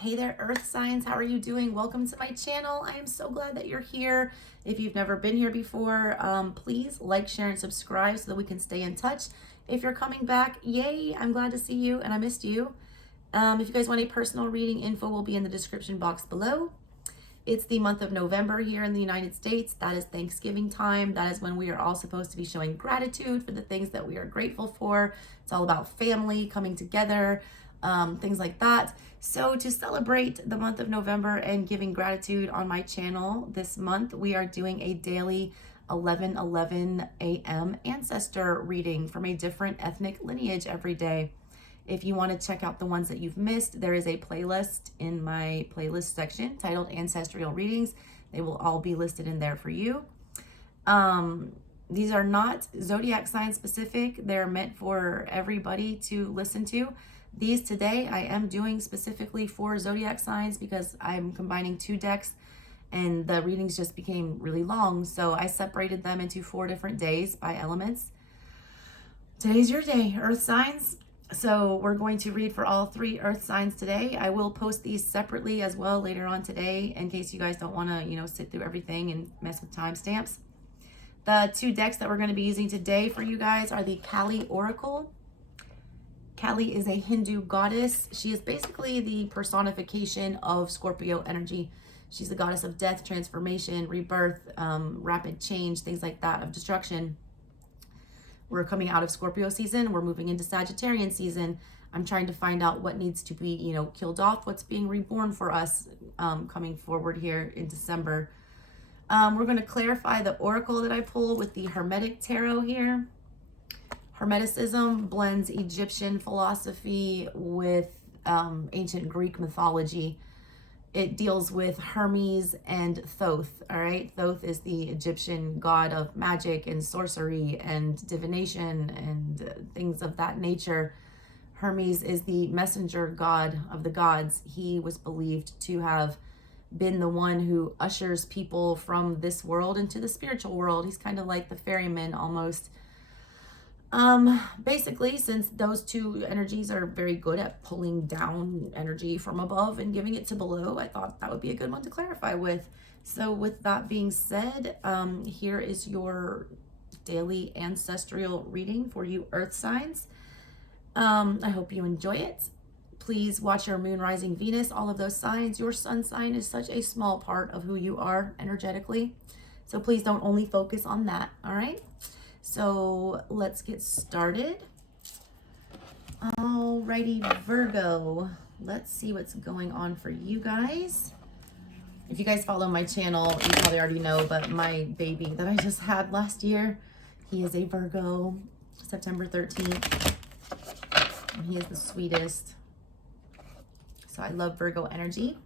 Hey there, earth signs. How are you doing? Welcome to my channel. I am so glad that you're here. If you've never been here before, please like, share, and subscribe so that we can stay in touch. If you're coming back, yay, I'm glad to see you and I missed you. If you guys want a personal reading, info will be in the description box below. It's the month of November here in the United States. That is Thanksgiving time. That is when we are all supposed to be showing gratitude for the things that we are grateful for. It's all about family, coming together, things like that. So to celebrate the month of November and giving gratitude on my channel this month, we are doing a daily 11:11 a.m. ancestor reading from a different ethnic lineage every day. If you want to check out the ones that you've missed, there is a playlist in my playlist section titled Ancestral Readings. They will all be listed in there for you. These are not zodiac sign specific. They're meant for everybody to listen to. These today I am doing specifically for zodiac signs because I'm combining two decks and the readings just became really long. So I separated them into 4 different days by elements. Today's your day, earth signs. So we're going to read for all 3 earth signs today. I will post these separately as well later on today in case you guys don't want to, sit through everything and mess with timestamps. The 2 decks that we're going to be using today for you guys are the Kali Oracle. Kali is a Hindu goddess. She is basically the personification of Scorpio energy. She's the goddess of death, transformation, rebirth, rapid change, things like that, of destruction. We're coming out of Scorpio season. We're moving into Sagittarian season. I'm trying to find out what needs to be, killed off, what's being reborn for us coming forward here in December. We're going to clarify the oracle that I pull with the Hermetic Tarot here. Hermeticism blends Egyptian philosophy with ancient Greek mythology. It deals with Hermes and Thoth, all right? Thoth is the Egyptian god of magic and sorcery and divination and things of that nature. Hermes is the messenger god of the gods. He was believed to have been the one who ushers people from this world into the spiritual world. He's kind of like the ferryman almost. Basically, since those 2 energies are very good at pulling down energy from above and giving it to below, I thought that would be a good one to clarify with. So with that being said, here is your daily ancestral reading for you earth signs. I hope you enjoy it. Please watch your moon, rising, Venus, all of those signs. Your sun sign is such a small part of who you are energetically. So please don't only focus on that, all right? So let's get started. Alrighty, Virgo. Let's see what's going on for you guys. If you guys follow my channel, you probably already know, but my baby that I just had last year, he is a Virgo, September 13th. And he is the sweetest. So I love Virgo energy.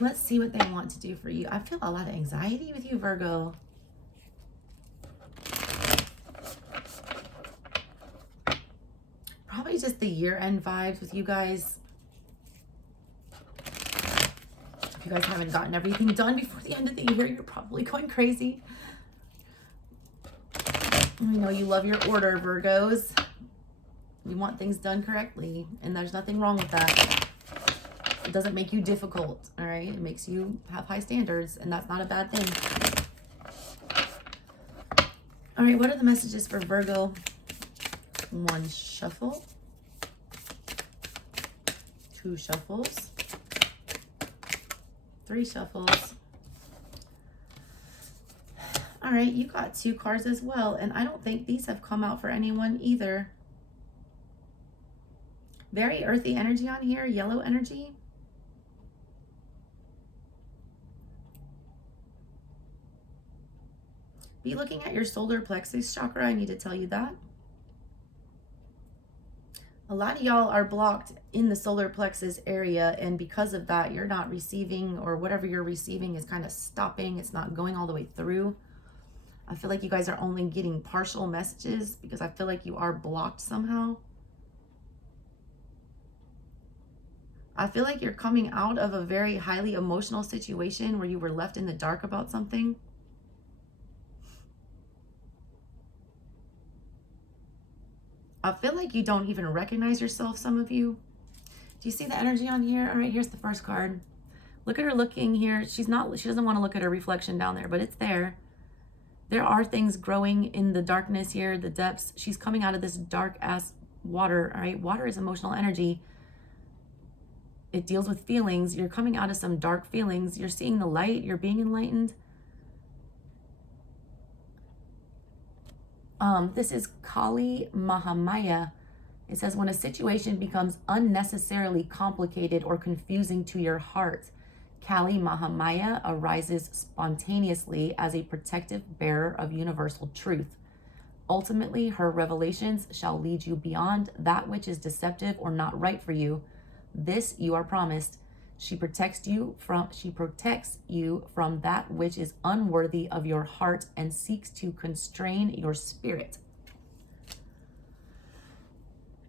Let's see what they want to do for you. I feel a lot of anxiety with you, Virgo. Probably just the year-end vibes with you guys. If you guys haven't gotten everything done before the end of the year, you're probably going crazy. I know you love your order, Virgos. You want things done correctly, and there's nothing wrong with that. It doesn't make you difficult, all right? It makes you have high standards, and that's not a bad thing. All right, what are the messages for Virgo? 1 shuffle, 2 shuffles, 3 shuffles. All right, you got 2 cards as well, and I don't think these have come out for anyone either. Very earthy energy on here, yellow energy. Be looking at your solar plexus chakra, I need to tell you that. A lot of y'all are blocked in the solar plexus area, and because of that, you're not receiving, or whatever you're receiving is kind of stopping. It's not going all the way through. I feel like you guys are only getting partial messages because I feel like you are blocked somehow. I feel like you're coming out of a very highly emotional situation where you were left in the dark about something. I feel like you don't even recognize yourself, some of you. Do Do you see the energy on here? All right, here's the first card. Look at her looking here. She doesn't want to look at her reflection down there, but it's there. There are things growing in the darkness here, the depths. She's coming out of this dark ass water, all right? Water is emotional energy. It deals with feelings. You're coming out of some dark feelings. You're seeing the light. You're being enlightened. This is Kali Mahamaya. It says, when a situation becomes unnecessarily complicated or confusing to your heart, Kali Mahamaya arises spontaneously as a protective bearer of universal truth. Ultimately, her revelations shall lead you beyond that which is deceptive or not right for you. This you are promised. She protects you from that which is unworthy of your heart and seeks to constrain your spirit.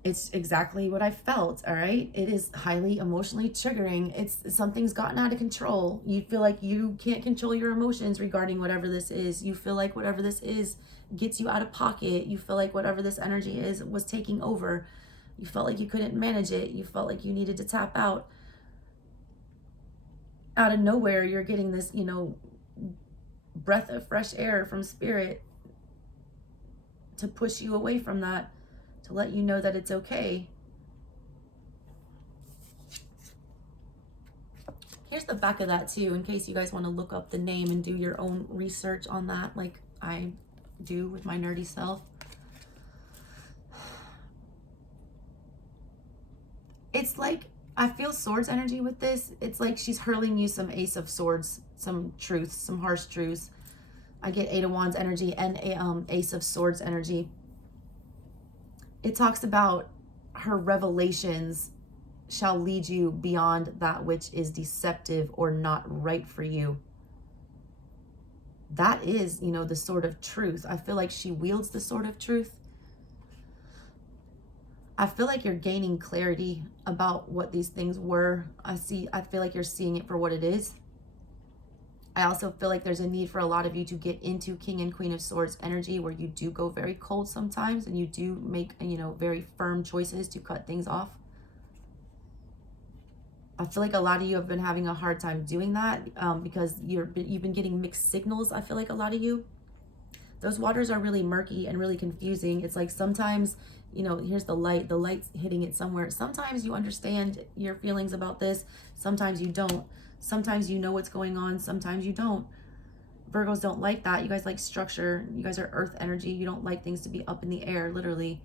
It's exactly what I felt, all right? It is highly emotionally triggering. Something's gotten out of control. You feel like you can't control your emotions regarding whatever this is. You feel like whatever this is gets you out of pocket. You feel like whatever this energy is was taking over. You felt like you couldn't manage it. You felt like you needed to tap out. Out of nowhere, you're getting this, breath of fresh air from spirit to push you away from that, to let you know that it's okay. Here's the back of that too, in case you guys want to look up the name and do your own research on that, like I do with my nerdy self. It's like, I feel swords energy with this. It's like she's hurling you some Ace of Swords, some truths, some harsh truths. I get Eight of Wands energy and Ace of Swords energy. It talks about her revelations shall lead you beyond that which is deceptive or not right for you. That is, the sword of truth. I feel like she wields the sword of truth. I feel like you're gaining clarity about what these things were. I feel like you're seeing it for what it is. I also feel like there's a need for a lot of you to get into King and Queen of Swords energy, where you do go very cold sometimes and you do make, very firm choices to cut things off. I feel like a lot of you have been having a hard time doing that because you've been getting mixed signals. I feel like a lot of you. Those waters are really murky and really confusing. It's like sometimes, here's the light's hitting it somewhere. Sometimes you understand your feelings about this. Sometimes you don't. Sometimes you know what's going on. Sometimes you don't. Virgos don't like that. You guys like structure. You guys are earth energy. You don't like things to be up in the air, literally.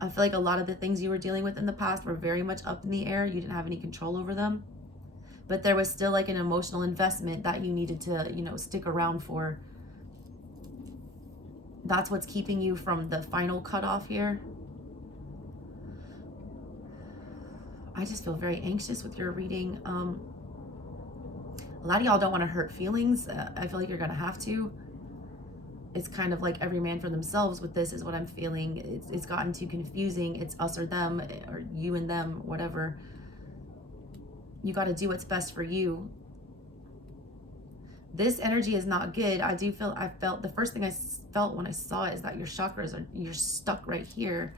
I feel like a lot of the things you were dealing with in the past were very much up in the air. You didn't have any control over them. But there was still like an emotional investment that you needed to, stick around for. That's what's keeping you from the final cutoff here. I just feel very anxious with your reading. A lot of y'all don't want to hurt feelings. I feel like you're going to have to. It's kind of like every man for themselves with this is what I'm feeling. It's gotten too confusing. It's us or them, or you and them, whatever. You got to do what's best for you. This energy is not good. I felt the first thing I felt when I saw it is that your chakras you're stuck right here.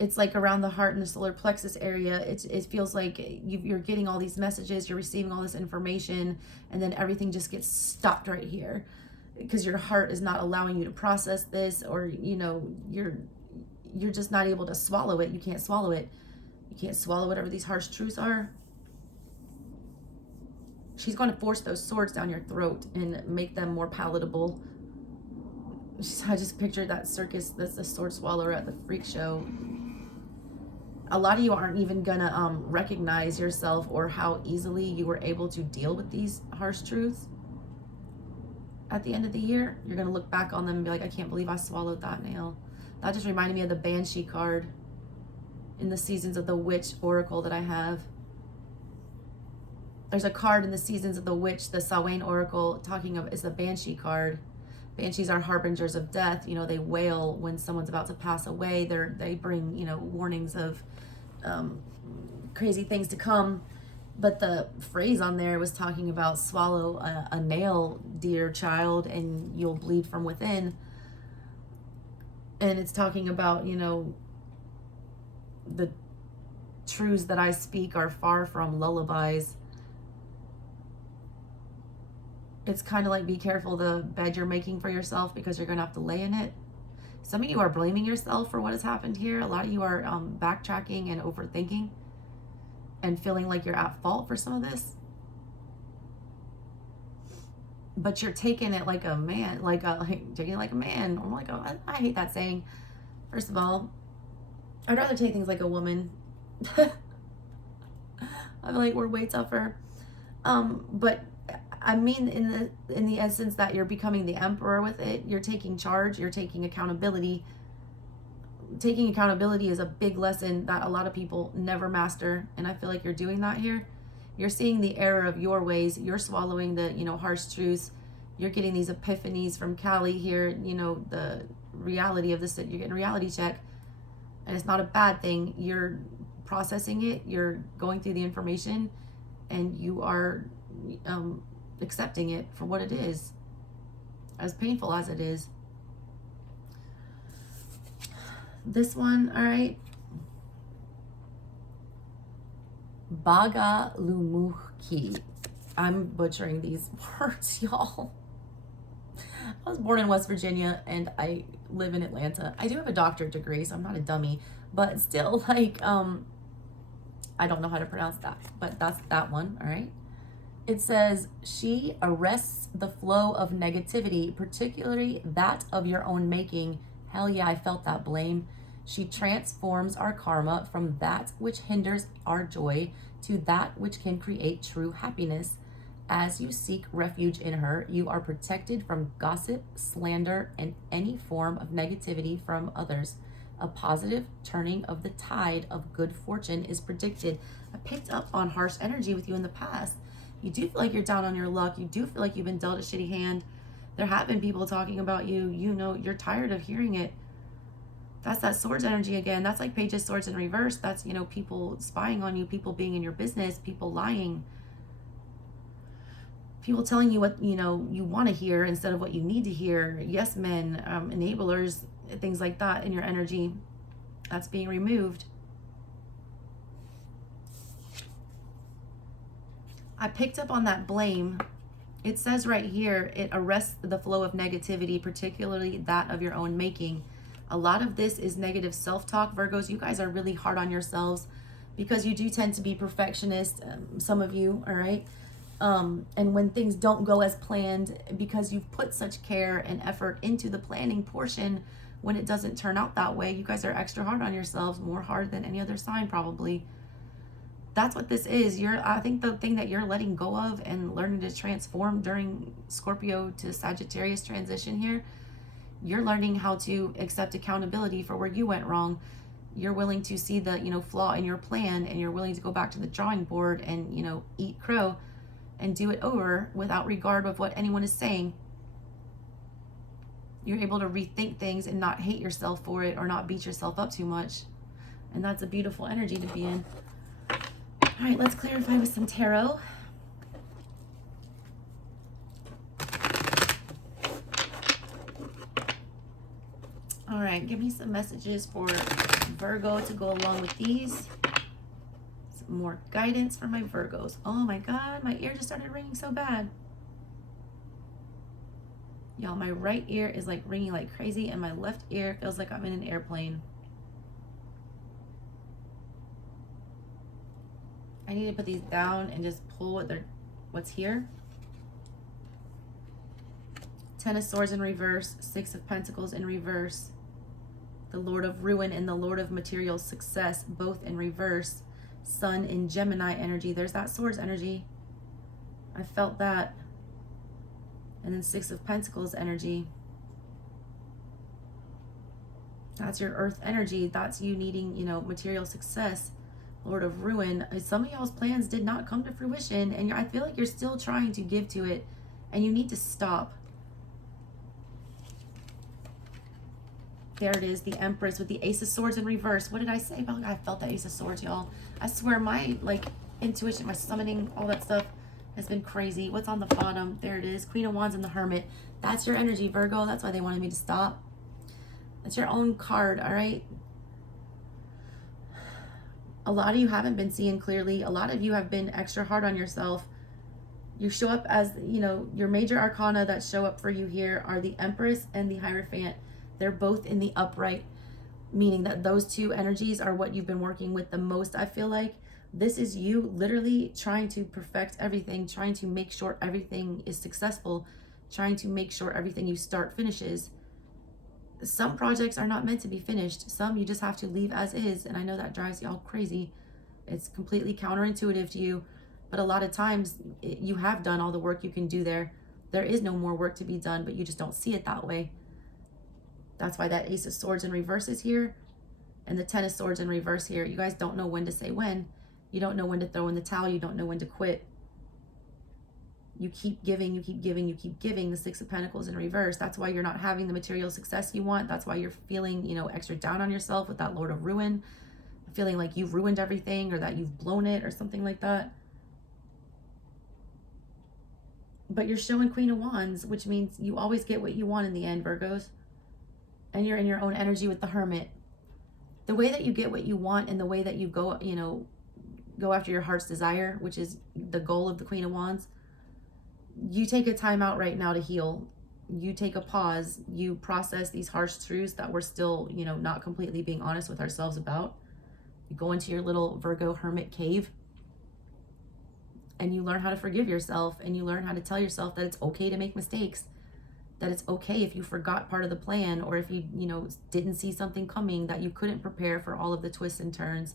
It's like around the heart and the solar plexus area. It feels like you're getting all these messages, you're receiving all this information, and then everything just gets stopped right here because your heart is not allowing you to process this, or you're just not able to swallow it. You can't swallow it. You can't swallow whatever these harsh truths are. She's going to force those swords down your throat and make them more palatable. I just pictured that circus, that's the sword swallower at the freak show. A lot of you aren't even gonna recognize yourself or how easily you were able to deal with these harsh truths. At the end of the year, you're gonna look back on them and be like, I can't believe I swallowed that nail. That just reminded me of the Banshee card in the Seasons of the Witch Oracle that I have. There's a card in the Seasons of the Witch, the Samhain Oracle, it's the Banshee card. Banshees are harbingers of death. They wail when someone's about to pass away. They bring, warnings of crazy things to come. But the phrase on there was talking about swallow a nail, dear child, and you'll bleed from within. And it's talking about, the truths that I speak are far from lullabies. It's kind of like, be careful the bed you're making for yourself, because you're going to have to lay in it. Some of you are blaming yourself for what has happened here. A lot of you are backtracking and overthinking and feeling like you're at fault for some of this. But you're taking it like a man, taking it like a man. I'm like, oh, I hate that saying. First of all, I'd rather take things like a woman. I'm like, we're way tougher. But I mean, in the essence that you're becoming the emperor with it. You're taking charge. You're taking accountability. Taking accountability is a big lesson that a lot of people never master, and I feel like you're doing that here. You're seeing the error of your ways. You're swallowing the, harsh truths. You're getting these epiphanies from Callie here. The reality of this. You're getting a reality check, and it's not a bad thing. You're processing it. You're going through the information, and you are accepting it for what it is, as painful as it is. This one, all right. Bagalumuki. I'm butchering these words, y'all. I was born in West Virginia and I live in Atlanta. I do have a doctorate degree, so I'm not a dummy, but still, I don't know how to pronounce that, but that's that one, all right. It says, she arrests the flow of negativity, particularly that of your own making. Hell yeah, I felt that blame. She transforms our karma from that which hinders our joy to that which can create true happiness. As you seek refuge in her, you are protected from gossip, slander, and any form of negativity from others. A positive turning of the tide of good fortune is predicted. I picked up on harsh energy with you in the past. You do feel like you're down on your luck. You do feel like you've been dealt a shitty hand. There have been people talking about you. You're tired of hearing it. That's that swords energy again. That's like Page of Swords in reverse. That's, people spying on you, people being in your business, people lying. People telling you what, you want to hear instead of what you need to hear. Yes, men, enablers, things like that in your energy. That's being removed. I picked up on that blame. It says right here, it arrests the flow of negativity, particularly that of your own making. A lot of this is negative self-talk. Virgos, you guys are really hard on yourselves because you do tend to be perfectionist, some of you, all right? And when things don't go as planned, because you've put such care and effort into the planning portion, when it doesn't turn out that way, you guys are extra hard on yourselves, more hard than any other sign probably. That's what this is. I think the thing that you're letting go of and learning to transform during Scorpio to Sagittarius transition here, you're learning how to accept accountability for where you went wrong. You're willing to see the, flaw in your plan, and you're willing to go back to the drawing board and, eat crow and do it over without regard of what anyone is saying. You're able to rethink things and not hate yourself for it or not beat yourself up too much. And that's a beautiful energy to be in. All right, let's clarify with some tarot. All right, give me some messages for Virgo to go along with these. Some more guidance for my Virgos. Oh my God, my ear just started ringing so bad. Y'all, my right ear is like ringing like crazy, and my left ear feels like I'm in an airplane. I need to put these down and just pull what's here. Ten of Swords in reverse, Six of Pentacles in reverse, the Lord of Ruin and the Lord of Material Success, both in reverse. Sun in Gemini energy. There's that Swords energy. I felt that. And then Six of Pentacles energy. That's your Earth energy. That's you needing, material success. Lord of Ruin. Some of y'all's plans did not come to fruition, and I feel like you're still trying to give to it, and you need to stop. There it is, the Empress with the Ace of Swords in reverse. What did I say about? I felt that Ace of Swords, y'all. I swear my intuition, my summoning, all that stuff has been crazy. What's on the bottom? There it is, Queen of Wands and the Hermit. That's your energy, Virgo. That's why they wanted me to stop. That's your own card, all right? A lot of you haven't been seeing clearly. A lot of you have been extra hard on yourself. You show up as, you know, your major arcana that show up for you here are the Empress and the Hierophant. They're both in the upright, meaning that those two energies are what you've been working with the most, I feel like. This is you literally trying to perfect everything, trying to make sure everything is successful, trying to make sure everything you start finishes. Some projects are not meant to be finished. Some you just have to leave as is. And I know that drives y'all crazy. It's completely counterintuitive to you. But a lot of times you have done all the work you can do there. There is no more work to be done, but you just don't see it that way. That's why that Ace of Swords in reverse is here. And the Ten of Swords in reverse here. You guys don't know when to say when. You don't know when to throw in the towel. You don't know when to quit. You keep giving, you keep giving, you keep giving. The Six of Pentacles in reverse. That's why you're not having the material success you want. That's why you're feeling, you know, extra down on yourself with that Lord of Ruin. Feeling like you've ruined everything or that you've blown it or something like that. But you're showing Queen of Wands, which means you always get what you want in the end, Virgos. And you're in your own energy with the Hermit. The way that you get what you want and the way that you go, you know, go after your heart's desire, which is the goal of the Queen of Wands, you take a time out right now to heal. You take a pause. You process these harsh truths that we're still, you know, not completely being honest with ourselves about. You go into your little Virgo hermit cave and you learn how to forgive yourself, and you learn how to tell yourself that it's okay to make mistakes, that it's okay if you forgot part of the plan, or if you know, didn't see something coming, that you couldn't prepare for all of the twists and turns.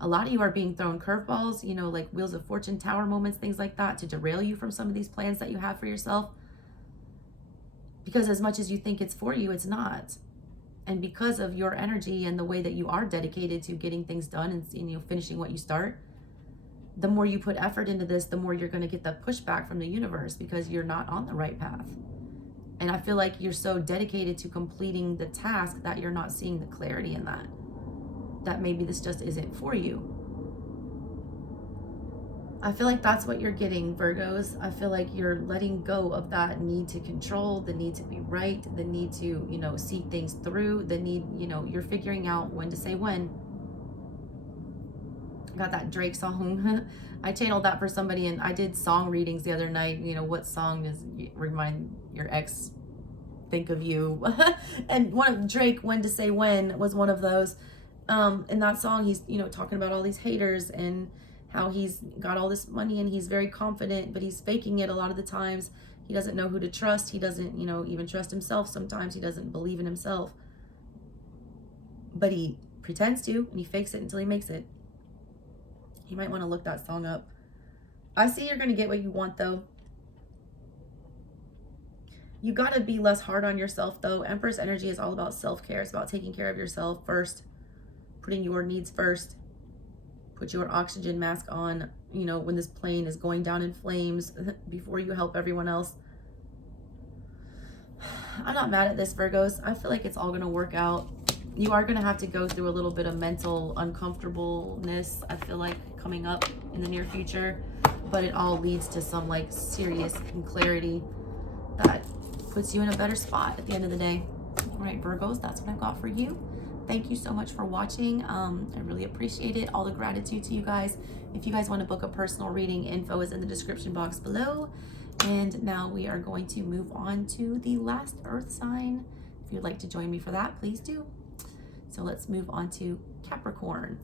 A lot of you are being thrown curveballs, you know, like Wheels of Fortune tower moments, things like that, to derail you from some of these plans that you have for yourself. Because as much as you think it's for you, it's not. And because of your energy and the way that you are dedicated to getting things done and, you know, finishing what you start, the more you put effort into this, the more you're going to get the pushback from the universe, because you're not on the right path. And I feel like you're so dedicated to completing the task that you're not seeing the clarity in that. That maybe this just isn't for you. I feel like that's what you're getting, Virgos. I feel like you're letting go of that need to control, the need to be right, the need to, you know, see things through, the need, you know, you're figuring out when to say when. Got that Drake song. I channeled that for somebody, and I did song readings the other night. You know, what song does remind your ex think of you? And one of Drake, When to Say When, was one of those. In that song, he's, you know, talking about all these haters and how he's got all this money and he's very confident, but he's faking it a lot of the times. He doesn't know who to trust. He doesn't, you know, even trust himself. Sometimes he doesn't believe in himself, but he pretends to, and he fakes it until he makes it. You might want to look that song up. I see you're going to get what you want, though. You got to be less hard on yourself, though. Empress energy is all about self-care. It's about taking care of yourself first, putting your needs first. Put your oxygen mask on, you know, when this plane is going down in flames, before you help everyone else. I'm not mad at this, Virgos. I feel like it's all going to work out. You are going to have to go through a little bit of mental uncomfortableness, I feel like, coming up in the near future, but it all leads to some like serious clarity that puts you in a better spot at the end of the day. All right, Virgos, that's what I've got for you. Thank you so much for watching. I really appreciate it. All the gratitude to you guys. If you guys want to book a personal reading, info is in the description box below. And now we are going to move on to the last earth sign. If you'd like to join me for that, please do. So let's move on to Capricorn.